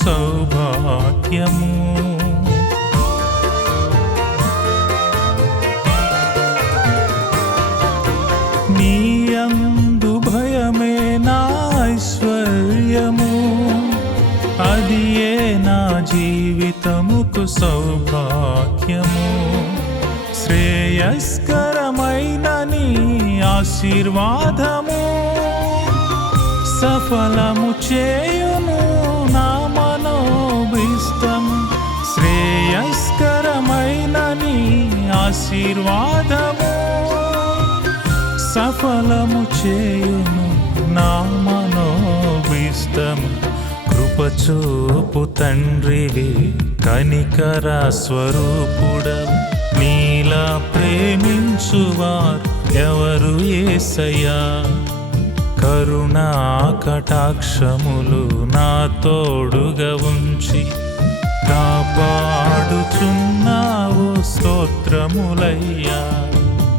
సౌభాగ్యము. నీయందు భయమే నా ఐశ్వర్యము, అదియే నా జీవితముకు సౌభాగ్యము. శ్రేయస్కరమైన నీ ఆశీర్వాదము సఫలము చేయును నా మనోభీష్టం. శ్రేయస్కరమైన నీ ఆశీర్వాదము సఫలము చేయును నా మనోభీష్టం. కృపచూపు తండ్రివి, కనికర స్వరూపుడవు, నీలా ప్రేమించువారు ఎవరు యేసయ్యా. కరుణా కటాక్షములు నా తోడుగా ఉంచి కాపాడుచున్నావు, స్తోత్రములయ్యా.